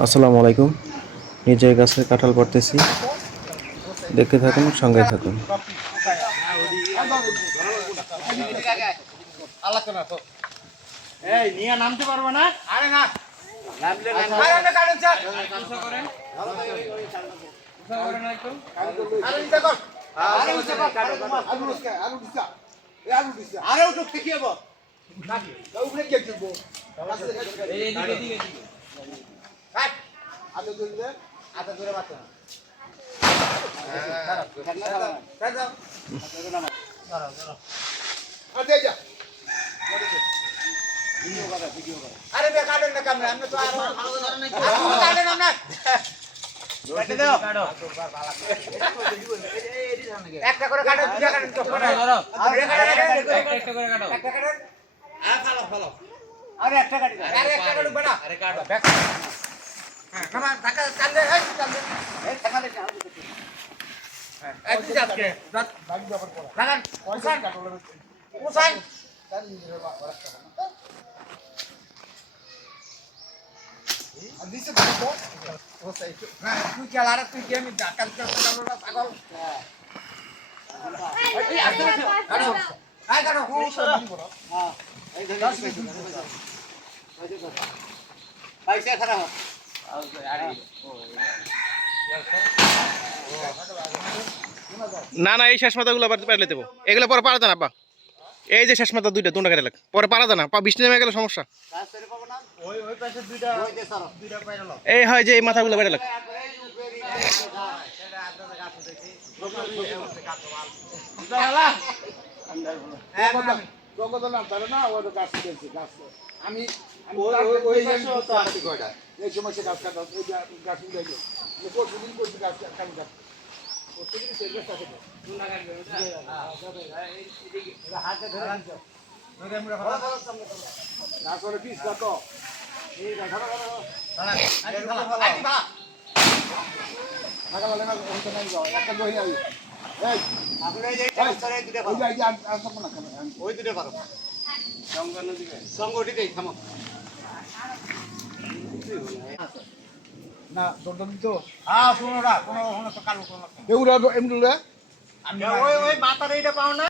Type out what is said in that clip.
আসসালামু আলাইকুম। নিজের গাছে কাঁঠাল পাড়তেছি, দেখতে থাকুন, সঙ্গে থাকুন। এই নিয়ে নামতে পারবো না? আরে না, নামলে আরে উঠুক কি হবো? উপরে কে চলবো? আটা ধরে আটা ধরে মারতে না। আরে কাটেন না কামড়ে আমি তো আর কাটেন না কেটে দাও একটা করে কাটো দুটা কাটো তো ধরো একটা করে কাটো একটা কাটো আর ফালো ফালো আরে একটা কাটি আরে একটা কাটো বড়া আরে কাটো হ্যাঁ নামা ঢাকা চাললে এই ঢাকালে না হ্যাঁ এই দিকে আজকে রাত বাড়ি যাবার পর লাগান কোসান কোসান দিছে তো ও সাই না তুই কি আলাদা তুই কি আমি ঢাকা করতে না পাগল এই আসতে কাটো আই কাটো হ্যাঁ এই ধরে পয়সা খারাপ না না এই শেষ মাথাগুলো আবার পারলে দেবো, এগুলো পরে পারা যায় না। এই যে শেষ মাথা দুইটা দুটা কেটে লাগ পরে পারা যায় না, বৃষ্টি নেমে গেলে সমস্যা। এই হয় যে এই মাথাগুলো বেড়ে লাগ আমি এই সময় সে গাছ কাটা গাছ প্রতিদিন করছি গাছ কাটি গাছ প্রত্যেকদিন সেই গাছ কাটে হাতে ধরে গাছ করে পিস কত এই গাছ একটা দই আই এই আপনি এই দুটো ওই দুটো পারো সঙ্গটি দেই থামো না দরদম তো শুনো না কোনো তো কালো কোনো এমনি আমি ওই মাথার এইটা পাও না।